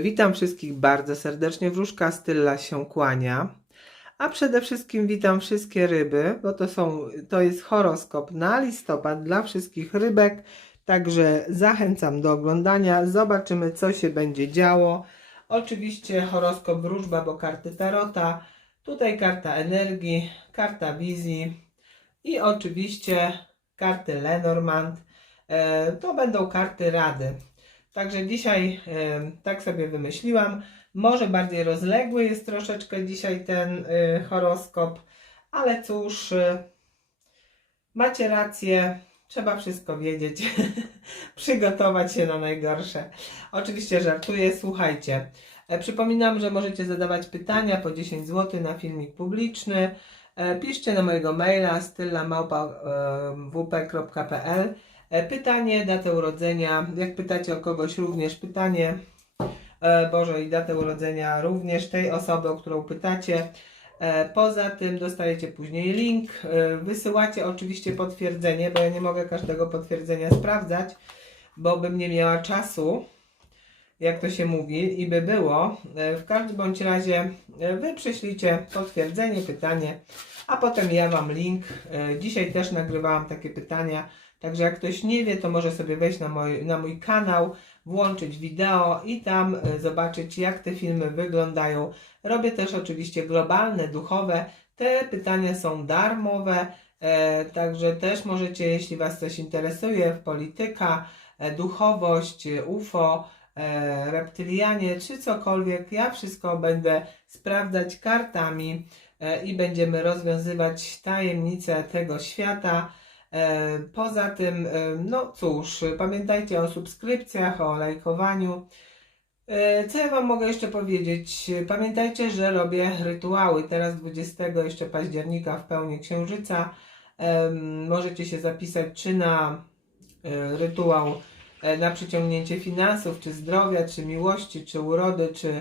Witam wszystkich bardzo serdecznie. Wróżka Stylla się kłania. A przede wszystkim witam wszystkie ryby, bo to, są, to jest horoskop na listopad dla wszystkich rybek. Także zachęcam do oglądania. Zobaczymy, co się będzie działo. Oczywiście horoskop wróżba, bo karty tarota. Tutaj karta energii, karta wizji i oczywiście karty Lenormand. E, to będą karty rady. Także dzisiaj tak sobie wymyśliłam. Może bardziej rozległy jest troszeczkę dzisiaj ten e, horoskop, ale cóż, e, macie rację, trzeba wszystko wiedzieć, przygotować się na najgorsze. Oczywiście żartuję, słuchajcie. E, Przypominam, że możecie zadawać pytania po 10 zł na filmik publiczny. E, Piszcie na mojego maila stylamałpa.wp.pl Pytanie, datę urodzenia. Jak pytacie o kogoś również pytanie, e, Boże i datę urodzenia również tej osoby, o którą pytacie. E, Poza tym dostajecie później link. E, Wysyłacie oczywiście potwierdzenie, bo ja nie mogę każdego potwierdzenia sprawdzać, bo bym nie miała czasu, jak to się mówi, i by było. E, W każdym bądź razie e, wy przyślijcie potwierdzenie, pytanie, a potem ja wam link. E, Dzisiaj też nagrywałam takie pytania. Także jak ktoś nie wie, to może sobie wejść na mój, na mój kanał, włączyć wideo i tam e, zobaczyć, jak te filmy wyglądają. Robię też oczywiście globalne, duchowe. Te pytania są darmowe, e, także też możecie, jeśli Was coś interesuje, polityka, e, duchowość, e, UFO, e, reptylianie czy cokolwiek, ja wszystko będę sprawdzać kartami e, i będziemy rozwiązywać tajemnice tego świata. E, Poza tym, e, no cóż, pamiętajcie o subskrypcjach, o lajkowaniu. E, Co ja Wam mogę jeszcze powiedzieć? Pamiętajcie, że robię rytuały. Teraz 20 jeszcze października w pełni księżyca. Możecie się zapisać czy na rytuał na przyciągnięcie finansów, czy zdrowia, czy miłości, czy urody, czy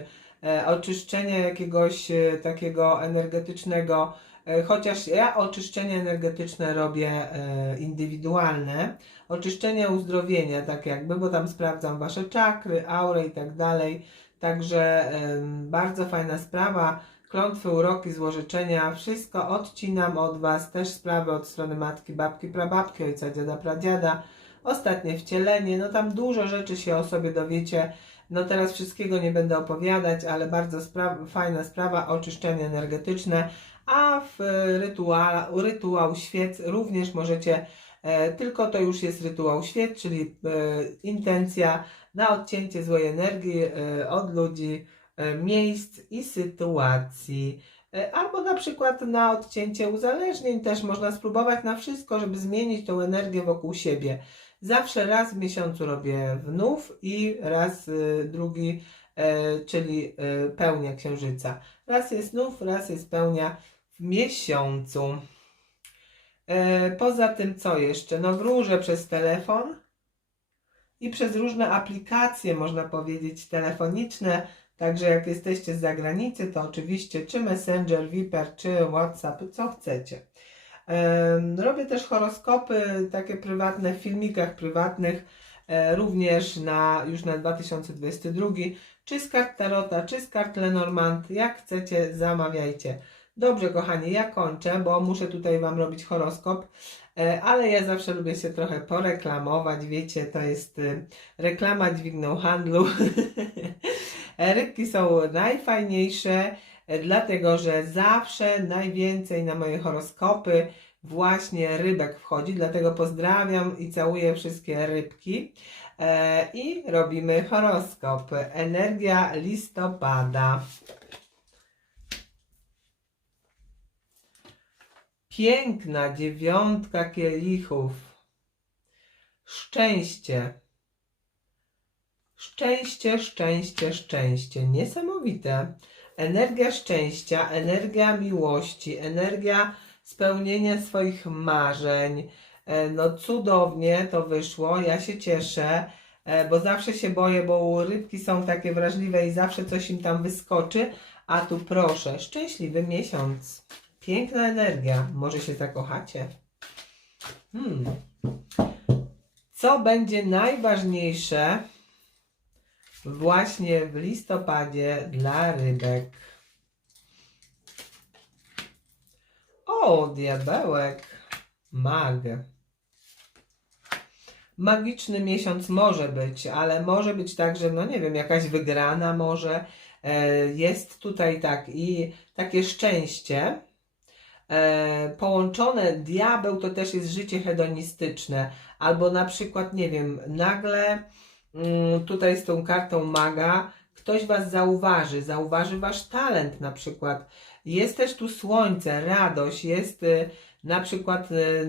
oczyszczenia jakiegoś takiego energetycznego. E, Chociaż ja oczyszczenia energetyczne robię e, indywidualne, oczyszczenia uzdrowienia, tak jakby, bo tam sprawdzam wasze czakry, aurę i tak dalej. Także bardzo fajna sprawa. Klątwy, uroki, złożyczenia, wszystko odcinam od was. Też sprawy od strony matki, babki, prababki, ojca, dziada, pradziada. Ostatnie wcielenie, no tam dużo rzeczy się o sobie dowiecie. No teraz wszystkiego nie będę opowiadać, ale bardzo spra- fajna sprawa, oczyszczenie energetyczne. A w rytuał, rytuał świec również możecie, e, tylko to już jest rytuał świec, czyli e, intencja na odcięcie złej energii e, od ludzi, miejsc i sytuacji. Albo na przykład na odcięcie uzależnień też można spróbować na wszystko, żeby zmienić tą energię wokół siebie. Zawsze raz w miesiącu robię wnów i raz drugi, czyli pełnia księżyca. Raz jest znów, raz jest pełnia miesiącu. E, Poza tym co jeszcze? No wróżę przez telefon i przez różne aplikacje, można powiedzieć, telefoniczne. Także jak jesteście z zagranicy, to oczywiście czy Messenger, Viper, czy WhatsApp, co chcecie. Em, Robię też horoskopy takie prywatne w filmikach prywatnych, e, również na, już na 2022, czy z kart Tarota, czy z kart Lenormand, jak chcecie, zamawiajcie. Dobrze, kochani, ja kończę, bo muszę tutaj Wam robić horoskop, e, ale ja zawsze lubię się trochę poreklamować, wiecie, to jest y, reklama dźwigną handlu. E, Rybki są najfajniejsze, e, dlatego że zawsze najwięcej na moje horoskopy właśnie rybek wchodzi, dlatego pozdrawiam i całuję wszystkie rybki. E, I robimy horoskop. Energia listopada. Piękna dziewiątka kielichów. Szczęście. Szczęście, szczęście, szczęście. Niesamowite. Energia szczęścia, energia miłości, energia spełnienia swoich marzeń. E, No cudownie to wyszło, ja się cieszę, e, bo zawsze się boję, bo rybki są takie wrażliwe i zawsze coś im tam wyskoczy, a tu proszę, szczęśliwy miesiąc. Piękna energia, może się zakochacie. Hmm. Co będzie najważniejsze właśnie w listopadzie dla rybek. O, diabełek, mag. Magiczny miesiąc może być, ale może być także, no nie wiem, jakaś wygrana może. E, Jest tutaj tak i takie szczęście. E, Połączone diabeł to też jest życie hedonistyczne. Albo na przykład, nie wiem, nagle mm, tutaj z tą kartą maga ktoś was zauważy, zauważy wasz talent na przykład. Jest też tu słońce, radość, jest y, na przykład y,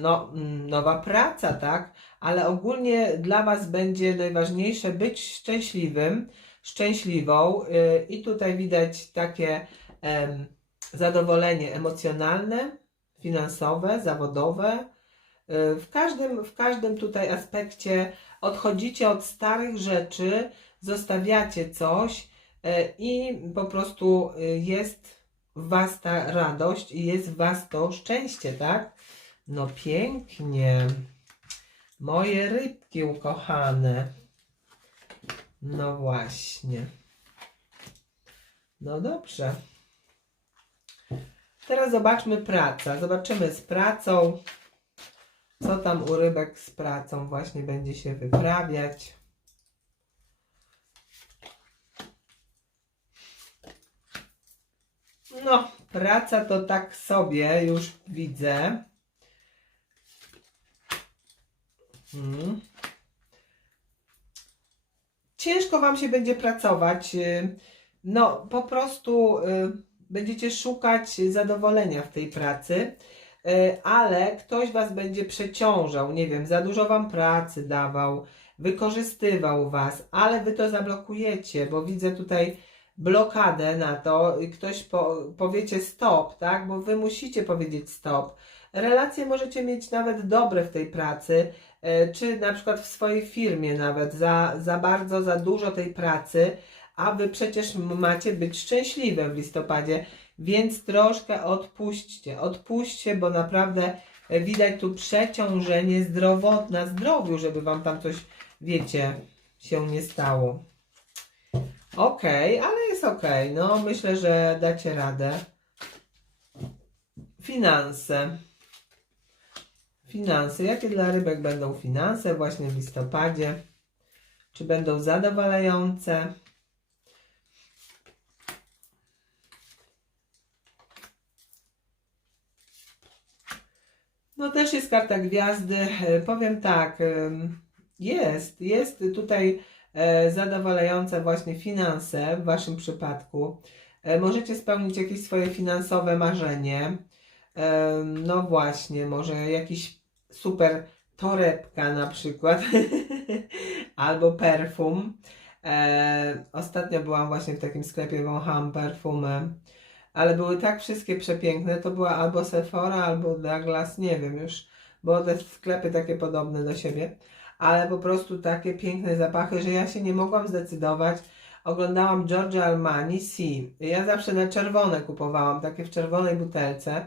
no, nowa praca, tak? Ale ogólnie dla was będzie najważniejsze być szczęśliwym, szczęśliwą y, i tutaj widać takie zadowolenie emocjonalne, finansowe, zawodowe. Y, W każdym, w każdym tutaj aspekcie odchodzicie od starych rzeczy, zostawiacie coś y, i po prostu y, jest w Was ta radość i jest w Was to szczęście, tak? No pięknie. Moje rybki ukochane. No właśnie. No dobrze. Teraz zobaczmy praca. Zobaczymy z pracą. Co tam u rybek z pracą właśnie będzie się wyprawiać. No, praca to tak sobie, już widzę. Hmm. Ciężko Wam się będzie pracować. y, No, po prostu y, będziecie szukać zadowolenia w tej pracy, y, ale ktoś Was będzie przeciążał, nie wiem, za dużo Wam pracy dawał, wykorzystywał Was, ale Wy to zablokujecie, bo widzę tutaj blokadę na to ktoś po, powiecie stop, tak? Bo wy musicie powiedzieć stop. Relacje możecie mieć nawet dobre w tej pracy, e, czy na przykład w swojej firmie nawet za, za bardzo, za dużo tej pracy, a wy przecież macie być szczęśliwe w listopadzie, więc troszkę odpuśćcie, odpuśćcie, bo naprawdę e, widać tu przeciążenie zdrowo, na zdrowiu, żeby wam tam coś, wiecie, się nie stało. Okej, ale jest okej. No, myślę, że dacie radę. Finanse. Finanse. Jakie dla rybek będą finanse właśnie w listopadzie? Czy będą zadowalające? No też jest karta gwiazdy. E, Powiem tak, em, jest, jest tutaj e, zadowalające właśnie finanse w Waszym przypadku. E, Możecie spełnić jakieś swoje finansowe marzenie. E, No właśnie, może jakiś super torebka na przykład, albo perfum. E, Ostatnio byłam właśnie w takim sklepie, wąchałam perfumy, ale były tak wszystkie przepiękne, to była albo Sephora, albo Douglas, nie wiem już, bo te sklepy takie podobne do siebie ale po prostu takie piękne zapachy, że ja się nie mogłam zdecydować. Oglądałam Giorgio Armani Sea. Ja zawsze na czerwone kupowałam, takie w czerwonej butelce,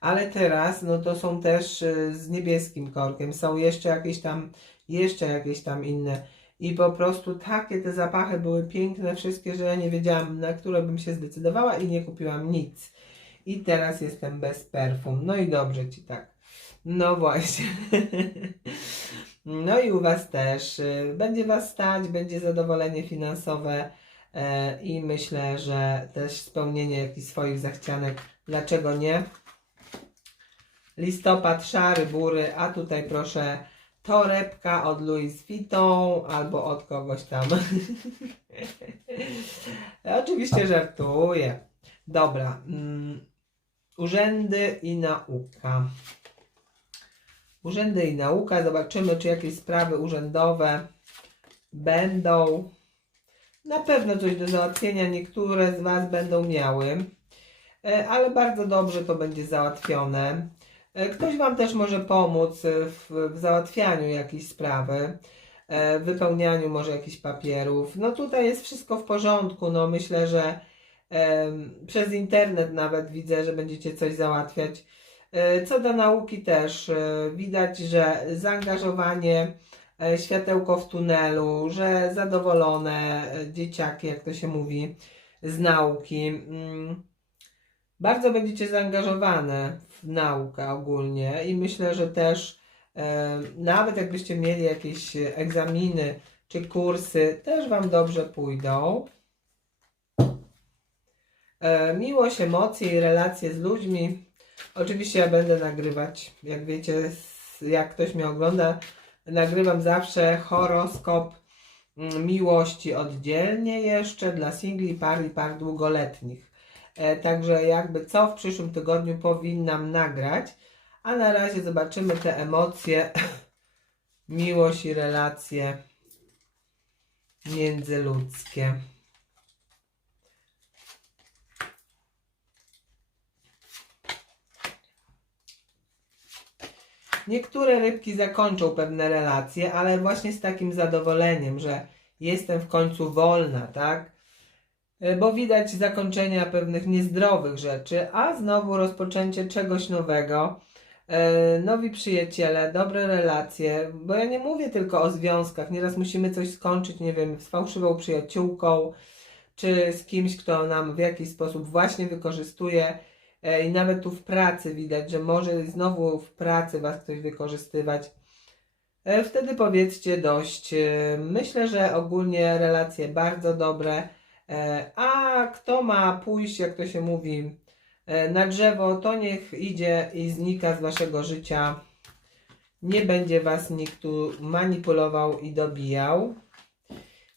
ale teraz no to są też y, z niebieskim korkiem. Są jeszcze jakieś tam, jeszcze jakieś tam inne. I po prostu takie te zapachy były piękne, wszystkie, że ja nie wiedziałam, na które bym się zdecydowała i nie kupiłam nic. I teraz jestem bez perfum. No i dobrze ci tak. No właśnie. No i u Was też. Będzie Was stać, będzie zadowolenie finansowe e, i myślę, że też spełnienie jakichś swoich zachcianek. Dlaczego nie? Listopad, szary, bury, a tutaj proszę torebka od Louis Vuitton albo od kogoś tam. Oczywiście żartuję. Dobra. Mm, urzędy i nauka. Urzędy i nauka. Zobaczymy, czy jakieś sprawy urzędowe będą. Na pewno coś do załatwienia niektóre z Was będą miały, E, ale bardzo dobrze to będzie załatwione. E, Ktoś Wam też może pomóc e, w, w załatwianiu jakiejś sprawy, e, w wypełnianiu może jakichś papierów. No tutaj jest wszystko w porządku. No myślę, że przez internet nawet widzę, że będziecie coś załatwiać. E, Co do nauki też e, widać, że zaangażowanie e, światełko w tunelu, że zadowolone e, dzieciaki, jak to się mówi, z nauki. Mm, Bardzo będziecie zaangażowane naukę ogólnie i myślę, że też e, nawet jakbyście mieli jakieś egzaminy czy kursy, też Wam dobrze pójdą. E, miłość, emocje i relacje z ludźmi. Oczywiście ja będę nagrywać, jak wiecie, jak ktoś mnie ogląda, nagrywam zawsze horoskop mm, miłości oddzielnie jeszcze dla singli, par i par długoletnich. E, także jakby co w przyszłym tygodniu powinnam nagrać, a na razie zobaczymy te emocje, miłość i relacje międzyludzkie. Niektóre rybki zakończą pewne relacje, ale właśnie z takim zadowoleniem, że jestem w końcu wolna, tak? E, Bo widać zakończenia pewnych niezdrowych rzeczy, a znowu rozpoczęcie czegoś nowego. E, Nowi przyjaciele, dobre relacje, bo ja nie mówię tylko o związkach. Nieraz musimy coś skończyć, nie wiem, z fałszywą przyjaciółką, czy z kimś, kto nam w jakiś sposób właśnie wykorzystuje. E, I nawet tu w pracy widać, że może znowu w pracy was ktoś wykorzystywać. Wtedy powiedzcie dość. Myślę, że ogólnie relacje bardzo dobre. E, A kto ma pójść, jak to się mówi, e, na drzewo, to niech idzie i znika z waszego życia. Nie będzie was nikt tu manipulował i dobijał.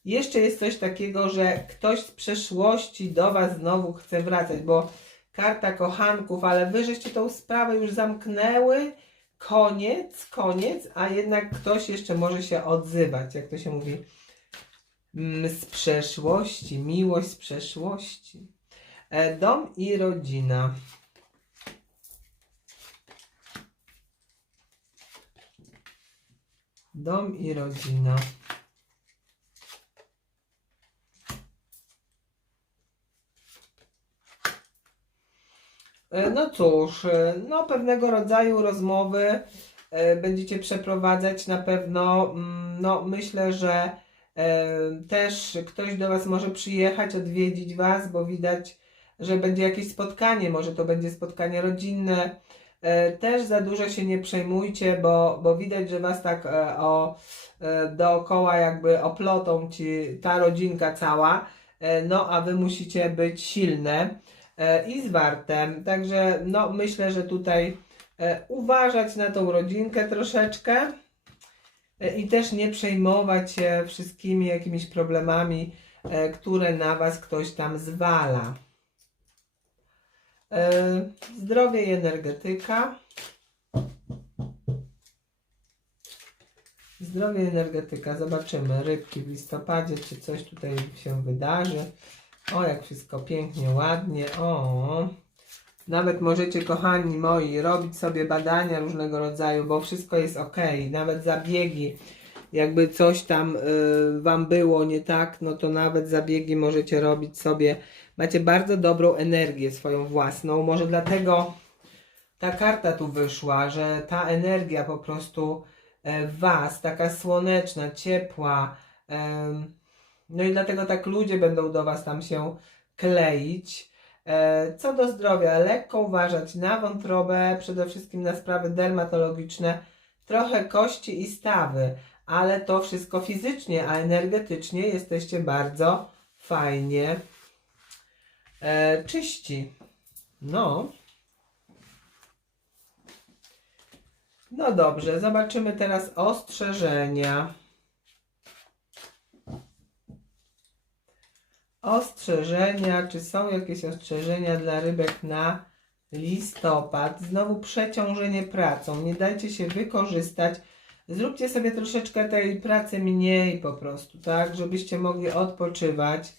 Jeszcze jest coś takiego, że ktoś z przeszłości do was znowu chce wracać, bo karta kochanków, ale wy żeście tą sprawę już zamknęły. Koniec, koniec, a jednak ktoś jeszcze może się odzywać, jak to się mówi. Mm, Z przeszłości, miłość z przeszłości. E, Dom i rodzina. Dom i rodzina. E, No cóż, e, no pewnego rodzaju rozmowy będziecie przeprowadzać na pewno. mm, No myślę, że też ktoś do Was może przyjechać, odwiedzić Was, bo widać, że będzie jakieś spotkanie, może to będzie spotkanie rodzinne. E, Też za dużo się nie przejmujcie, bo, bo widać, że Was tak e, o, e, dookoła jakby oplotą ci ta rodzinka cała, no a Wy musicie być silne i zwarte. Także no myślę, że tutaj uważać na tą rodzinkę troszeczkę i też nie przejmować się wszystkimi jakimiś problemami, e, które na Was ktoś tam zwala. E, Zdrowie i energetyka. Zdrowie i energetyka. Zobaczymy rybki w listopadzie, czy coś tutaj się wydarzy. O, jak wszystko pięknie, ładnie. O, nawet możecie, kochani moi, robić sobie badania różnego rodzaju, bo wszystko jest ok. Nawet zabiegi, jakby coś tam y, Wam było nie tak, no to nawet zabiegi możecie robić sobie. Macie bardzo dobrą energię swoją własną. Może dlatego ta karta tu wyszła, że ta energia po prostu e, w Was, taka słoneczna, ciepła. em, no i dlatego tak ludzie będą do Was tam się kleić. E, Co do zdrowia, lekko uważać na wątrobę, przede wszystkim na sprawy dermatologiczne, trochę kości i stawy, ale to wszystko fizycznie, a energetycznie jesteście bardzo fajnie e, czyści. No. No dobrze, zobaczymy teraz ostrzeżenia. Ostrzeżenia, czy są jakieś ostrzeżenia dla rybek na listopad? Znowu przeciążenie pracą. Nie dajcie się wykorzystać. Zróbcie sobie troszeczkę tej pracy mniej po prostu, tak? Żebyście mogli odpoczywać.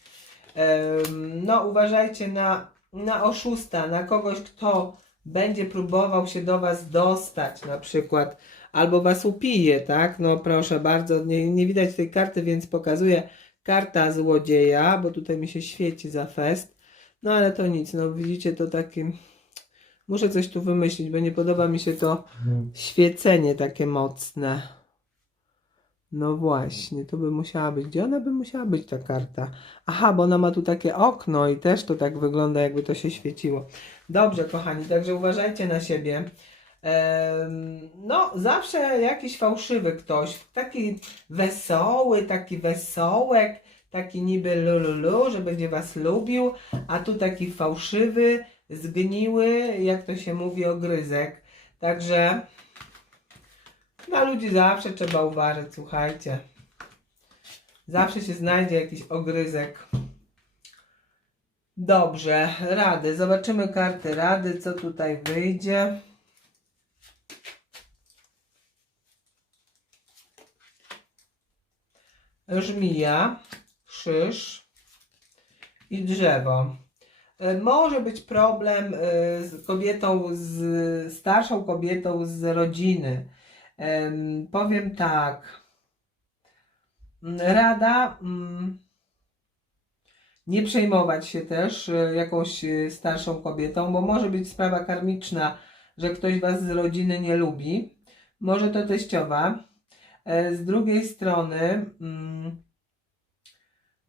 No, uważajcie na, na oszusta, na kogoś, kto będzie próbował się do Was dostać, na przykład, albo Was upije, tak? No, proszę bardzo, nie, nie widać tej karty, więc pokazuję karta złodzieja, bo tutaj mi się świeci za fest. No, ale to nic, no, widzicie, to takim. Muszę coś tu wymyślić, bo nie podoba mi się to świecenie takie mocne. No właśnie, to by musiała być. Gdzie ona by musiała być ta karta? Aha, bo ona ma tu takie okno i też to tak wygląda, jakby to się świeciło. Dobrze, kochani, także uważajcie na siebie. No, zawsze jakiś fałszywy ktoś, taki wesoły, taki wesołek, taki niby lululu, że będzie was lubił, a tu taki fałszywy, zgniły, jak to się mówi, ogryzek. Także na ludzi zawsze trzeba uważać, słuchajcie. Zawsze się znajdzie jakiś ogryzek. Dobrze, rady. Zobaczymy karty rady, co tutaj wyjdzie. Żmija, krzyż i drzewo. E, Może być problem e, z kobietą, z starszą kobietą z rodziny. Em, Powiem tak. Mm, Rada. mm, Nie przejmować się też e, jakąś starszą kobietą, bo może być sprawa karmiczna, że ktoś was z rodziny nie lubi. Może to teściowa. E, Z drugiej strony, mm,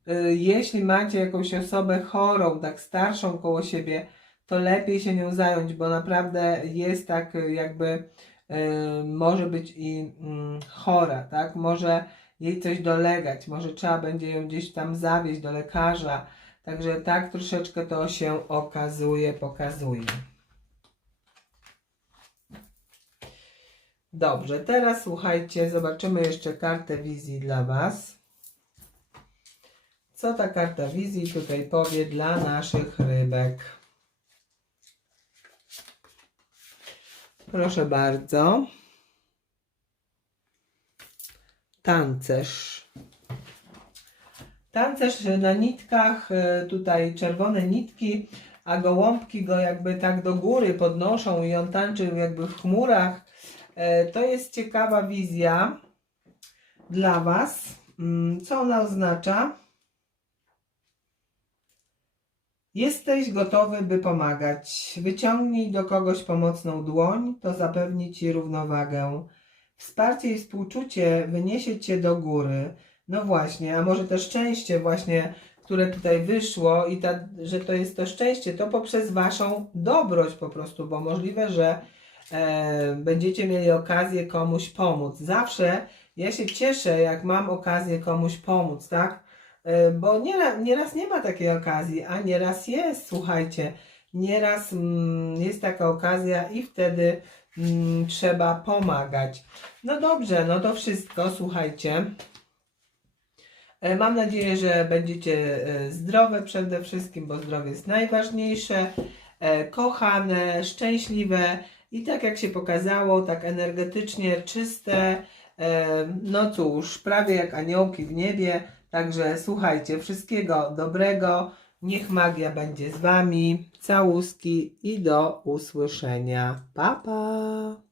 y, jeśli macie jakąś osobę chorą, tak starszą koło siebie, to lepiej się nią zająć, bo naprawdę jest tak y, jakby może być i mm, chora, tak? Może jej coś dolegać, może trzeba będzie ją gdzieś tam zawieźć do lekarza. Także tak troszeczkę to się okazuje, pokazuje. Dobrze, teraz słuchajcie, zobaczymy jeszcze kartę wizji dla Was. Co ta karta wizji tutaj powie dla naszych rybek? Proszę bardzo. Tancerz. Tancerz na nitkach, e, tutaj czerwone nitki, a gołąbki go jakby tak do góry podnoszą i on tańczy jakby w chmurach. E, To jest ciekawa wizja dla Was. Mm, Co ona oznacza? Jesteś gotowy, by pomagać. Wyciągnij do kogoś pomocną dłoń, to zapewni Ci równowagę. Wsparcie i współczucie wyniesie Cię do góry. No właśnie, a może to szczęście właśnie, które tutaj wyszło i ta, że to jest to szczęście, to poprzez Waszą dobroć po prostu, bo możliwe, że e, będziecie mieli okazję komuś pomóc. Zawsze ja się cieszę, jak mam okazję komuś pomóc, tak? E, Bo nieraz, nieraz nie ma takiej okazji, a nieraz jest, słuchajcie. Nieraz mm, jest taka okazja i wtedy mm, trzeba pomagać. No dobrze, no to wszystko, słuchajcie. E, Mam nadzieję, że będziecie e, zdrowe przede wszystkim, bo zdrowie jest najważniejsze, e, kochane, szczęśliwe i tak jak się pokazało, tak energetycznie czyste. E, No cóż, prawie jak aniołki w niebie. Także słuchajcie, wszystkiego dobrego. Niech magia będzie z Wami. Całuski i do usłyszenia. Pa, pa!